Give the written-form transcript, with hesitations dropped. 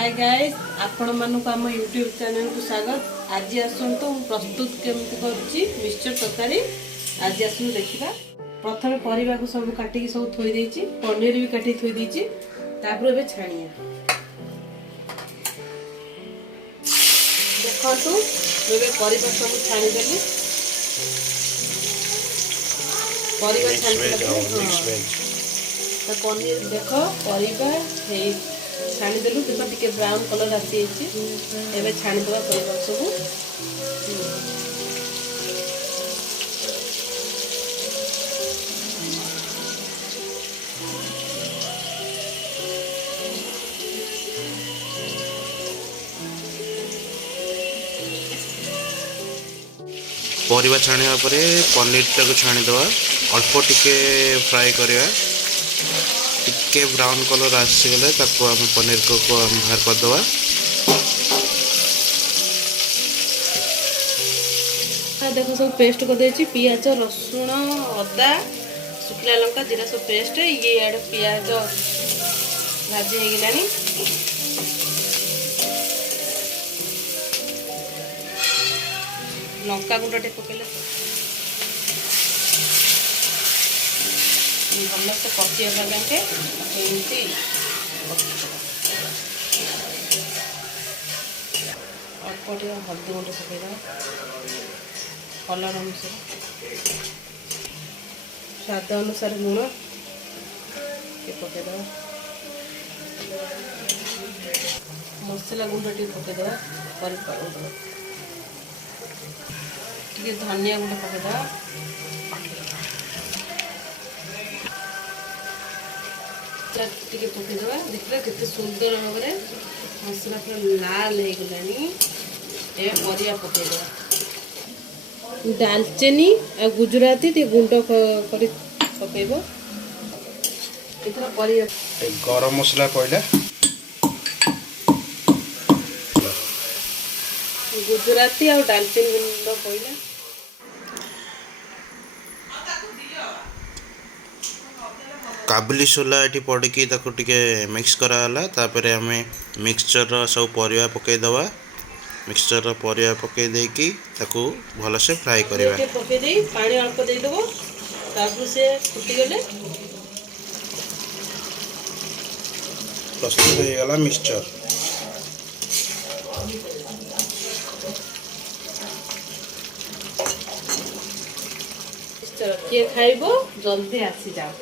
Hi guys आपण मानक आम यूट्यूब चैनल को स्वागत। आज आसतु प्रस्तुत केमती करुच्ची मिक्सचर तरकारी। आज आसतु देखा प्रथम परिवा को सब काटिकी सब थोई देछि, पनीर भी काटी थोई देछि, तापर एबे छाणिया देखंतु एबे परिवा सब छाणी देली। परिवा छाणी तो पनीर देख परिवा हे छाणी देलु तो टिके ब्राउन कलर आसी एबे छाणी देबा परिवा सब। परिवा छाणिया परे पनीर टाको छाणी दवा, अल्प टिके फ्राई करिया, टिके ब्राउन कलर आसी गले ताको हम पनीर को बाहर कर दवा। देखो सब पेस्ट कर देछि, पियाज रसुण अदा शुखला लंका जीरा सब पेस्ट ये आड़ पियाज भाजी हे गेलानी। लंका गुंड टे पकेले भल से कषिया जाके एमती अल्प टे हल्दी गुंड पकईदा, कलर अनुसार स्वाद अनुसार लुण पकईद, मसला गुंड टे पकईद, टिके धनिया गुंड पकईद, टिके पकईद। देखिए केते सुंदर भाव में मसला पूरा लाल हो गलानी। ए परिया पकईद, दालचीनी आ गुजराती टे गुंड कर पकईब। इतना परिया गरम मसला कहला गुजराती आ दालचीनी गुंड कहला। काबुली सोला ये पड़की टिके मिक्स कराला, तापर हमें मिक्सचर सब परिवा पकई दवा। मिक्सचर परिवा पकई देकी ताको भल से फ्राई करबा। पकई दे पानी अल्प दे देबो, तापर से फुटी गले प्रस्तुत हो गला मिक्सचर। किए खाइबो जल्दी आसी जाओ।